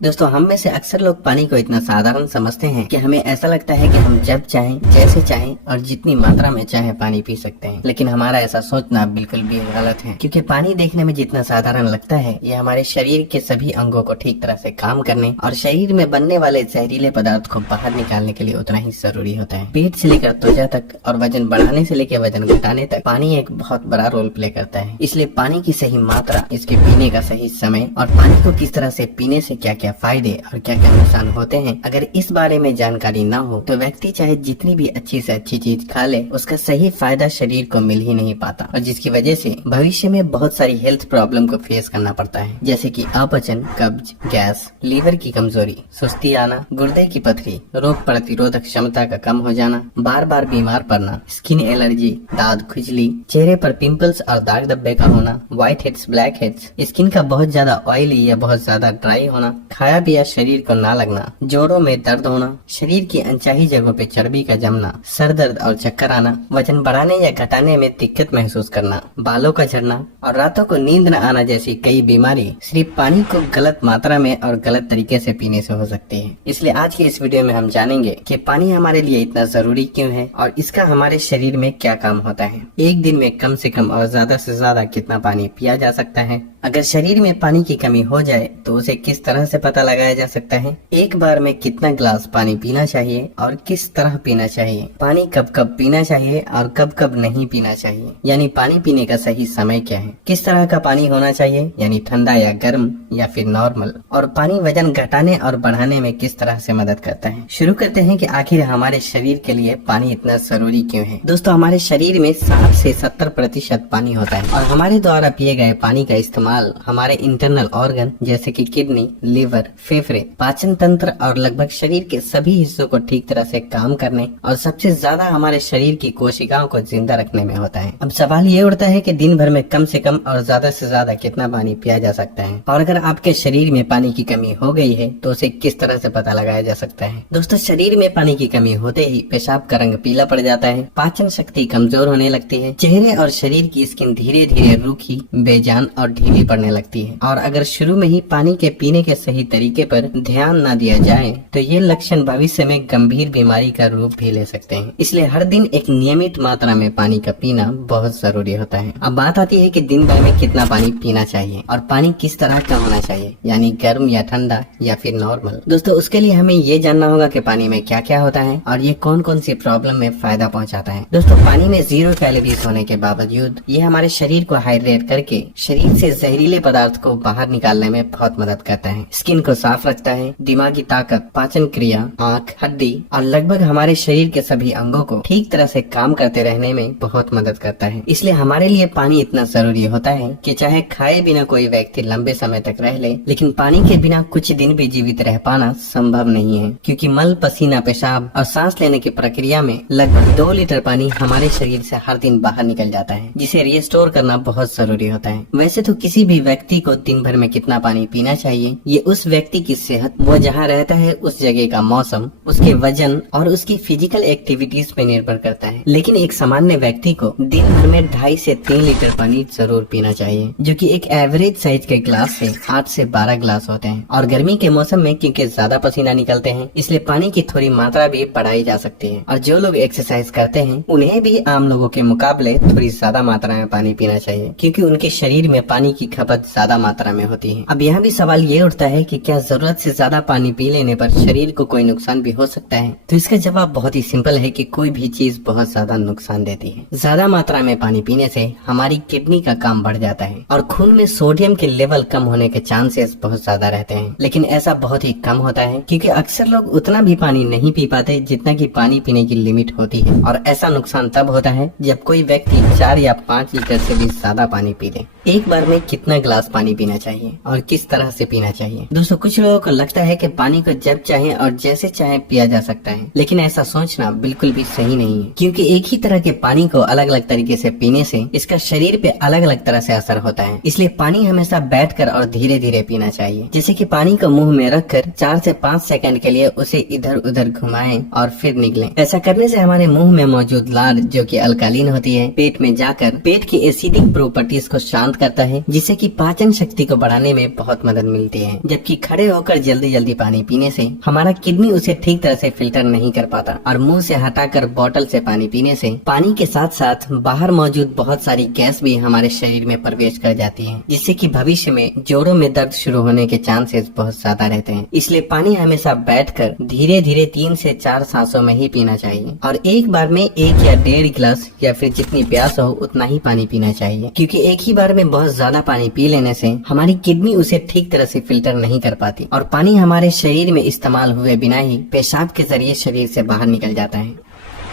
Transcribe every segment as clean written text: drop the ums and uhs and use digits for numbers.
दोस्तों, हम में से अक्सर लोग पानी को इतना साधारण समझते हैं कि हमें ऐसा लगता है कि हम जब चाहें, जैसे चाहें और जितनी मात्रा में चाहें पानी पी सकते हैं। लेकिन हमारा ऐसा सोचना बिल्कुल भी गलत है, क्योंकि पानी देखने में जितना साधारण लगता है, ये हमारे शरीर के सभी अंगों को ठीक तरह से काम करने और शरीर में बनने वाले जहरीले पदार्थ को बाहर निकालने के लिए उतना ही जरूरी होता है। पेट से लेकर त्वचा तक और वजन बढ़ाने से लेकर वजन घटाने तक पानी एक बहुत बड़ा रोल प्ले करता है। इसलिए पानी की सही मात्रा, इसके पीने का सही समय और पानी को किस तरह से पीने से क्या क्या फायदे और क्या क्या नुकसान होते हैं, अगर इस बारे में जानकारी न हो तो व्यक्ति चाहे जितनी भी अच्छी से अच्छी चीज खा ले, उसका सही फायदा शरीर को मिल ही नहीं पाता, और जिसकी वजह से भविष्य में बहुत सारी हेल्थ प्रॉब्लम को फेस करना पड़ता है, जैसे कि अपचन, कब्ज, गैस, लीवर की कमजोरी, सुस्ती आना, गुर्दे की पथरी, रोग प्रतिरोधक क्षमता का कम हो जाना, बार बार बीमार पड़ना, स्किन एलर्जी, दांत खुजली, चेहरे पर पिंपल्स और दाग धब्बे का होना, white heads, black heads, skin का बहुत ज्यादा ऑयली या बहुत ज्यादा ड्राई होना, खाया पिया शरीर को ना लगना, जोड़ों में दर्द होना, शरीर की अनचाही जगहों पे चर्बी का जमना, सर दर्द और चक्कर आना, वजन बढ़ाने या घटाने में दिक्कत महसूस करना, बालों का झड़ना और रातों को नींद न आना जैसी कई बीमारी सिर्फ पानी को गलत मात्रा में और गलत तरीके से पीने से हो सकती है। इसलिए आज के इस वीडियो में हम जानेंगे कि पानी हमारे लिए इतना जरूरी क्यों है और इसका हमारे शरीर में क्या काम होता है। एक दिन में कम से कम और ज्यादा से ज्यादा कितना पानी पिया जा सकता है, अगर शरीर में पानी की कमी हो जाए तो उसे किस तरह से पता लगाया जा सकता है, एक बार में कितना गिलास पानी पीना चाहिए और किस तरह पीना चाहिए, पानी कब कब पीना चाहिए और कब कब नहीं पीना चाहिए, यानी पानी पीने का सही समय क्या है, किस तरह का पानी होना चाहिए, यानी ठंडा या गर्म या फिर नॉर्मल, और पानी वजन घटाने और बढ़ाने में किस तरह से मदद करता है। शुरू करते हैं कि आखिर हमारे शरीर के लिए पानी इतना जरूरी क्यों है। दोस्तों, हमारे शरीर में 60 से 70% पानी होता है और हमारे द्वारा पिए गए पानी का इस्तेमाल हमारे इंटरनल ऑर्गन जैसे कि किडनी, लीवर, फेफड़े, पाचन तंत्र और लगभग शरीर के सभी हिस्सों को ठीक तरह से काम करने और सबसे ज्यादा हमारे शरीर की कोशिकाओं को जिंदा रखने में होता है। अब सवाल ये उठता है कि दिन भर में कम से कम और ज्यादा से ज्यादा कितना पानी पिया जा सकता है, और अगर आपके शरीर में पानी की कमी हो गई है तो उसे किस तरह से पता लगाया जा सकता है। दोस्तों, शरीर में पानी की कमी होते ही पेशाब का रंग पीला पड़ जाता है, पाचन शक्ति कमजोर होने लगती है, चेहरे और शरीर की स्किन धीरे धीरे रूखी, बेजान और ढीली पड़ने लगती है, और अगर शुरू में ही पानी के पीने के सही तरीके पर ध्यान न दिया जाए तो ये लक्षण भविष्य में गंभीर बीमारी का रूप भी ले सकते हैं। इसलिए हर दिन एक नियमित मात्रा में पानी का पीना बहुत जरूरी होता है। अब बात आती है कि दिन भर में कितना पानी पीना चाहिए और पानी किस तरह का होना चाहिए, यानी गर्म या ठंडा या फिर नॉर्मल। दोस्तों, उसके लिए हमें ये जानना होगा कि पानी में क्या क्या होता है और ये कौन कौन सी प्रॉब्लम में फायदा पहुंचाता है। दोस्तों, पानी में 0 कैलोरीज होने के बावजूद ये हमारे शरीर को हाइड्रेट करके शरीर से जहरीले पदार्थ को बाहर निकालने में बहुत मदद करता है, स्किन को साफ रखता है, दिमागी ताकत, पाचन क्रिया, आँख, हड्डी और लगभग हमारे शरीर के सभी अंगों को ठीक तरह से काम करते रहने में बहुत मदद करता है। इसलिए हमारे लिए पानी इतना जरूरी होता है कि चाहे खाए बिना कोई व्यक्ति लंबे समय तक रह ले, लेकिन पानी के बिना कुछ दिन भी जीवित रह पाना संभव नहीं है, क्योंकि मल, पसीना, पेशाब और सांस लेने की प्रक्रिया में लगभग 2 लीटर पानी हमारे शरीर से हर दिन बाहर निकल जाता है, जिसे रिस्टोर करना बहुत जरूरी होता है। वैसे तो किसी भी व्यक्ति को दिन भर में कितना पानी पीना चाहिए ये उस व्यक्ति की सेहत, वो जहाँ रहता है उस जगह का मौसम, उसके वजन और उसकी फिजिकल एक्टिविटीज पे निर्भर करता है। लेकिन एक सामान्य व्यक्ति को दिन भर में 2.5 से 3 लीटर पानी जरूर पीना चाहिए, जो कि एक एवरेज साइज के ग्लास से 8 से 12 ग्लास होते हैं। और गर्मी के मौसम में क्योंकि ज्यादा पसीना निकलते हैं, इसलिए पानी की थोड़ी मात्रा भी बढ़ाई जा सकती है। और जो लोग एक्सरसाइज करते हैं उन्हें भी आम लोगों के मुकाबले थोड़ी ज्यादा मात्रा में पानी पीना चाहिए, क्योंकि उनके शरीर में पानी की खपत ज्यादा मात्रा में होती है। अब यहाँ भी सवाल ये उठता है कि क्या जरूरत से ज्यादा पानी पी लेने पर शरीर को कोई नुकसान भी हो सकता है। तो इसका जवाब बहुत ही सिंपल है कि कोई भी चीज बहुत ज्यादा नुकसान देती है। ज्यादा मात्रा में पानी पीने से हमारी किडनी का काम बढ़ जाता है और खून में सोडियम के लेवल कम होने के चांसेस बहुत ज्यादा रहते हैं, लेकिन ऐसा बहुत ही कम होता है, क्योंकि अक्सर लोग उतना भी पानी नहीं पी पाते जितना कि पानी पीने की लिमिट होती है। और ऐसा नुकसान तब होता है जब कोई व्यक्ति 4 या 5 लीटर से भी ज्यादा पानी पी ले। एक बार में कितना गिलास पानी पीना चाहिए और किस तरह से पीना चाहिए। दोस्तों, कुछ लोगों को लगता है कि पानी को जब चाहे और जैसे चाहे पिया जा सकता है, लेकिन ऐसा सोचना बिल्कुल भी सही नहीं है, क्योंकि एक ही तरह के पानी को अलग अलग तरीके से पीने से इसका शरीर पे अलग अलग तरह से असर होता है। इसलिए पानी हमेशा बैठकर और धीरे धीरे पीना चाहिए, जैसे कि पानी को मुंह में रखकर 4 से 5 सेकंड के लिए उसे इधर उधर घुमाएं और फिर निगलें। ऐसा करने से हमारे मुंह में मौजूद लार, जो कि अल्कालीन होती है, पेट में जाकर पेट की एसिडिक प्रॉपर्टीज को शांत शांत करता है, जिससे कि पाचन शक्ति को बढ़ाने में बहुत मदद मिलती है। जबकि खड़े होकर जल्दी जल्दी पानी पीने से हमारा किडनी उसे ठीक तरह से फिल्टर नहीं कर पाता और मुंह से हटाकर बोतल से पानी पीने से पानी के साथ साथ बाहर मौजूद बहुत सारी गैस भी हमारे शरीर में प्रवेश कर जाती है, जिससे कि भविष्य में जोड़ों में दर्द शुरू होने के चांसेस बहुत ज्यादा रहते हैं। इसलिए पानी हमेशा बैठकर धीरे धीरे 3 से 4 सांसों में ही पीना चाहिए और एक बार में 1 या 1.5 गिलास या फिर जितनी प्यास हो उतना ही पानी पीना चाहिए, क्योंकि एक ही बार में बहुत ज्यादा पानी पी लेने से हमारी किडनी उसे ठीक तरह से फिल्टर नहीं कर पाती और पानी हमारे शरीर में इस्तेमाल हुए बिना ही पेशाब के जरिए शरीर से बाहर निकल जाता है।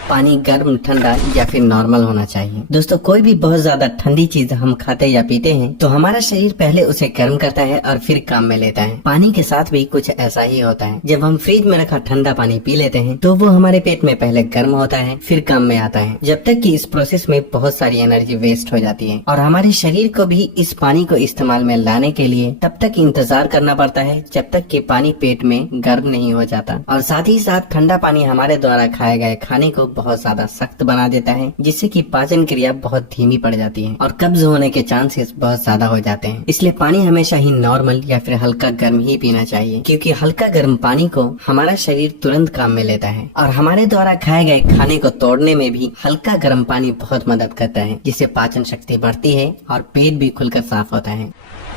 पानी गर्म, ठंडा या फिर नॉर्मल होना चाहिए। दोस्तों, कोई भी बहुत ज्यादा ठंडी चीज हम खाते या पीते हैं तो हमारा शरीर पहले उसे गर्म करता है और फिर काम में लेता है। पानी के साथ भी कुछ ऐसा ही होता है। जब हम फ्रिज में रखा ठंडा पानी पी लेते हैं तो वो हमारे पेट में पहले गर्म होता है, फिर काम में आता है, जब तक कि इस प्रोसेस में बहुत सारी एनर्जी वेस्ट हो जाती है और हमारे शरीर को भी इस पानी को इस्तेमाल में लाने के लिए तब तक इंतजार करना पड़ता है जब तक कि पानी पेट में गर्म नहीं हो जाता। और साथ ही साथ ठंडा पानी हमारे द्वारा खाए गए खाने को बहुत ज्यादा सख्त बना देता है, जिससे कि पाचन क्रिया बहुत धीमी पड़ जाती है और कब्ज होने के चांसेस बहुत ज्यादा हो जाते हैं। इसलिए पानी हमेशा ही नॉर्मल या फिर हल्का गर्म ही पीना चाहिए, क्योंकि हल्का गर्म पानी को हमारा शरीर तुरंत काम में लेता है और हमारे द्वारा खाए गए खाने को तोड़ने में भी हल्का गर्म पानी बहुत मदद करता है, जिससे पाचन शक्ति बढ़ती है और पेट भी खुलकर साफ होता है।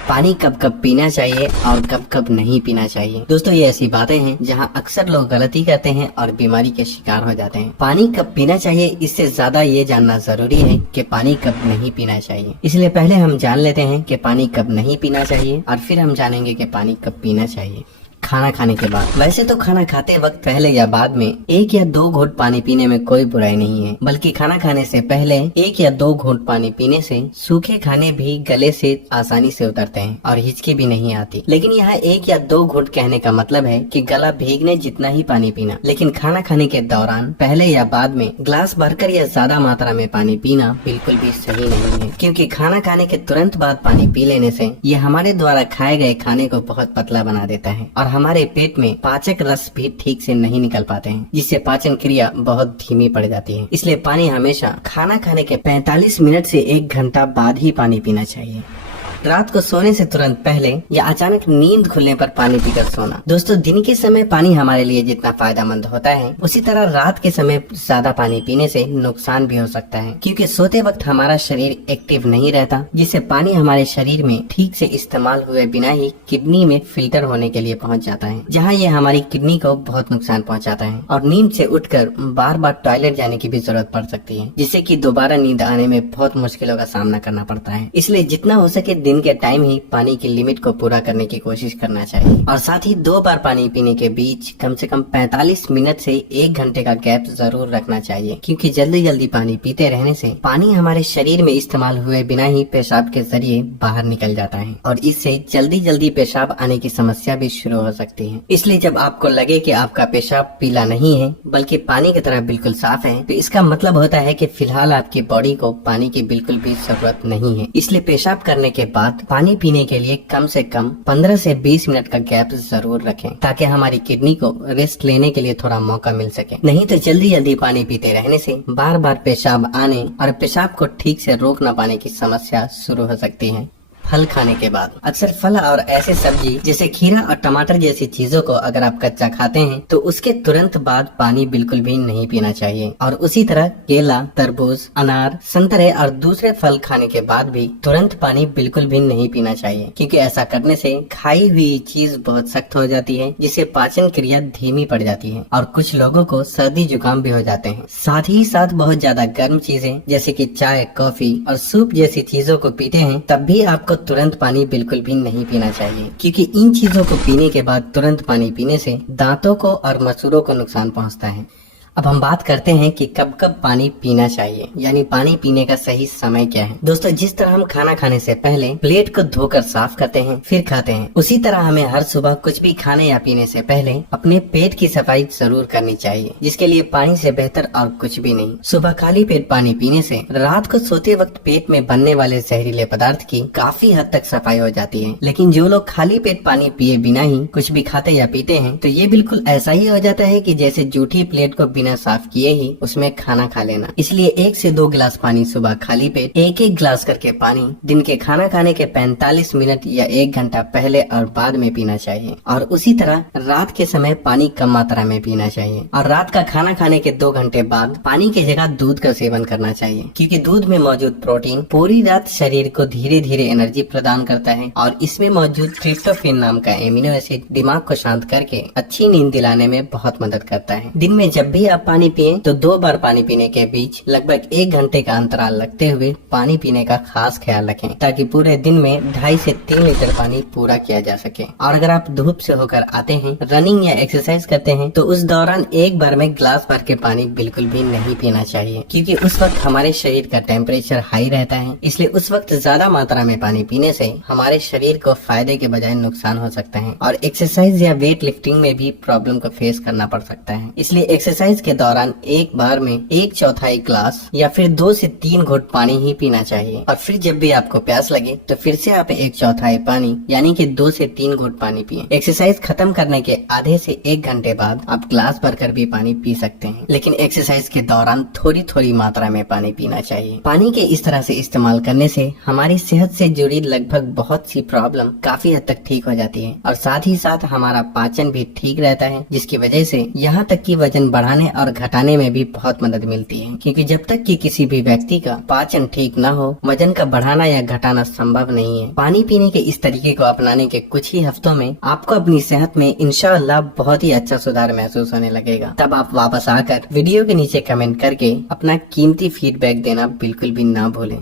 पानी कब कब पीना चाहिए और कब कब नहीं पीना चाहिए। दोस्तों, ये ऐसी बातें हैं जहां अक्सर लोग गलती करते हैं और बीमारी के शिकार हो जाते हैं। पानी कब पीना चाहिए इससे ज्यादा ये जानना जरूरी है कि पानी कब नहीं पीना चाहिए। इसलिए पहले हम जान लेते हैं कि पानी कब नहीं पीना चाहिए और फिर हम जानेंगे कि पानी कब पीना चाहिए। खाना खाने के बाद। वैसे तो खाना खाते वक्त पहले या बाद में 1 या 2 घूंट पानी पीने में कोई बुराई नहीं है, बल्कि खाना खाने से पहले 1 या 2 घूंट पानी पीने से सूखे खाने भी गले से आसानी से उतरते हैं और हिचकी भी नहीं आती। लेकिन यहाँ 1 या 2 घूंट कहने का मतलब है कि गला भीगने जितना ही पानी पीना। लेकिन खाना खाने के दौरान पहले या बाद में ग्लास भरकर या ज्यादा मात्रा में पानी पीना बिल्कुल भी सही नहीं है, क्योंकि खाना खाने के तुरंत बाद पानी पी लेने से ये हमारे द्वारा खाए गए खाने को बहुत पतला बना देता है और हमारे पेट में पाचक रस भी ठीक से नहीं निकल पाते हैं, जिससे पाचन क्रिया बहुत धीमी पड़ जाती है। इसलिए पानी हमेशा खाना खाने के 45 मिनट से 1 घंटा बाद ही पानी पीना चाहिए। रात को सोने से तुरंत पहले या अचानक नींद खुलने पर पानी पीकर सोना। दोस्तों, दिन के समय पानी हमारे लिए जितना फायदेमंद होता है उसी तरह रात के समय ज्यादा पानी पीने से नुकसान भी हो सकता है, क्योंकि सोते वक्त हमारा शरीर एक्टिव नहीं रहता, जिससे पानी हमारे शरीर में ठीक से इस्तेमाल हुए बिना ही किडनी में फिल्टर होने के लिए पहुंच जाता है, जहां ये हमारी किडनी को बहुत नुकसान पहुंचाता है और नींद से उठकर बार बार टॉयलेट जाने की भी जरूरत पड़ सकती है, जिससे कि दोबारा नींद आने में बहुत मुश्किलों का सामना करना पड़ता है। इसलिए जितना हो सके दिन के टाइम ही पानी की लिमिट को पूरा करने की कोशिश करना चाहिए और साथ ही 2 बार पानी पीने के बीच कम से कम 45 मिनट से 1 घंटे का गैप जरूर रखना चाहिए, क्योंकि जल्दी जल्दी पानी पीते रहने से पानी हमारे शरीर में इस्तेमाल हुए बिना ही पेशाब के जरिए बाहर निकल जाता है और इससे जल्दी जल्दी पेशाब आने की समस्या भी शुरू हो सकती है। इसलिए जब आपको लगे कि आपका पेशाब पीला नहीं है बल्कि पानी की तरह बिल्कुल साफ है, तो इसका मतलब होता है कि फिलहाल आपकी बॉडी को पानी की बिल्कुल भी जरूरत नहीं है। इसलिए पेशाब करने के बाद पानी पीने के लिए कम से कम 15 से 20 मिनट का गैप जरूर रखें, ताकि हमारी किडनी को रेस्ट लेने के लिए थोड़ा मौका मिल सके। नहीं तो जल्दी जल्दी पानी पीते रहने से बार बार पेशाब आने और पेशाब को ठीक से रोक न पाने की समस्या शुरू हो सकती है। फल खाने के बाद। अक्सर फल और ऐसे सब्जी जैसे खीरा और टमाटर जैसी चीजों को अगर आप कच्चा खाते हैं तो उसके तुरंत बाद पानी बिल्कुल भी नहीं पीना चाहिए, और उसी तरह केला, तरबूज, अनार, संतरे और दूसरे फल खाने के बाद भी तुरंत पानी बिल्कुल भी नहीं पीना चाहिए, क्योंकि ऐसा करने से खाई हुई चीज बहुत सख्त हो जाती है, जिससे पाचन क्रिया धीमी पड़ जाती है और कुछ लोगों को सर्दी जुकाम भी हो जाते हैं। साथ ही साथ बहुत ज्यादा गर्म चीजें जैसे कि चाय, कॉफी और सूप जैसी चीजों को पीते हैं तब भी आपको तुरंत पानी बिल्कुल भी नहीं पीना चाहिए, क्योंकि इन चीजों को पीने के बाद तुरंत पानी पीने से दांतों को और मसूड़ों को नुकसान पहुंचता है। अब हम बात करते हैं कि कब कब पानी पीना चाहिए, यानी पानी पीने का सही समय क्या है। दोस्तों, जिस तरह हम खाना खाने से पहले प्लेट को धोकर साफ करते हैं फिर खाते हैं, उसी तरह हमें हर सुबह कुछ भी खाने या पीने से पहले अपने पेट की सफाई जरूर करनी चाहिए, जिसके लिए पानी से बेहतर और कुछ भी नहीं। सुबह खाली पेट पानी पीने से रात को सोते वक्त पेट में बनने वाले जहरीले पदार्थ की काफी हद तक सफाई हो जाती है। लेकिन जो लोग खाली पेट पानी पिए बिना ही कुछ भी खाते या पीते हैं तो ये बिल्कुल ऐसा ही हो जाता है कि जैसे जूठी प्लेट को बिना बिना साफ किए ही उसमें खाना खा लेना। इसलिए 1 से 2 गिलास पानी सुबह खाली पेट 1-1 गिलास करके पानी दिन के खाना खाने के 45 मिनट या 1 घंटा पहले और बाद में पीना चाहिए। और उसी तरह रात के समय पानी कम मात्रा में पीना चाहिए। और रात का खाना खाने के 2 घंटे बाद पानी की जगह दूध का सेवन करना चाहिए, क्योंकि दूध में मौजूद प्रोटीन पूरी रात शरीर को धीरे धीरे एनर्जी प्रदान करता है और इसमें मौजूद ट्रिप्टोफैन नाम का एमिनो एसिड दिमाग को शांत करके अच्छी नींद दिलाने में बहुत मदद करता है। दिन में जब भी आप पानी पिए तो 2 बार पानी पीने के बीच लगभग 1 घंटे का अंतराल रखते हुए पानी पीने का खास ख्याल रखें, ताकि पूरे दिन में 2.5 से 3 लीटर पानी पूरा किया जा सके। और अगर आप धूप से होकर आते हैं, रनिंग या एक्सरसाइज करते हैं, तो उस दौरान एक बार में गिलास भर के पानी बिल्कुल भी नहीं पीना चाहिए, क्योंकि उस वक्त हमारे शरीर का टेम्परेचर हाई रहता है। इसलिए उस वक्त ज्यादा मात्रा में पानी पीने से हमारे शरीर को फायदे के बजाय नुकसान हो सकता है और एक्सरसाइज या वेट लिफ्टिंग में भी प्रॉब्लम को फेस करना पड़ सकता है। इसलिए एक्सरसाइज के दौरान एक बार में 1/4 गिलास या फिर 2 से 3 घुट पानी ही पीना चाहिए। और फिर जब भी आपको प्यास लगे तो फिर से आप 1/4 पानी यानी कि 2 से 3 घुट पानी पिए। एक्सरसाइज खत्म करने के आधे से 1 घंटे बाद आप गिलास भरकर भी पानी पी सकते हैं, लेकिन एक्सरसाइज के दौरान थोड़ी थोड़ी मात्रा में पानी पीना चाहिए। पानी के इस तरह से इस्तेमाल करने से हमारी सेहत से जुड़ी लगभग बहुत सी प्रॉब्लम काफी हद तक ठीक हो जाती है और साथ ही साथ हमारा पाचन भी ठीक रहता है, जिसकी वजह से यहाँ तक कि वजन बढ़ाने और घटाने में भी बहुत मदद मिलती है। क्योंकि जब तक कि किसी भी व्यक्ति का पाचन ठीक न हो, वजन का बढ़ाना या घटाना संभव नहीं है। पानी पीने के इस तरीके को अपनाने के कुछ ही हफ्तों में आपको अपनी सेहत में इंशाअल्लाह बहुत ही अच्छा सुधार महसूस होने लगेगा। तब आप वापस आकर वीडियो के नीचे कमेंट करके अपना कीमती फीडबैक देना बिल्कुल भी ना भूलें।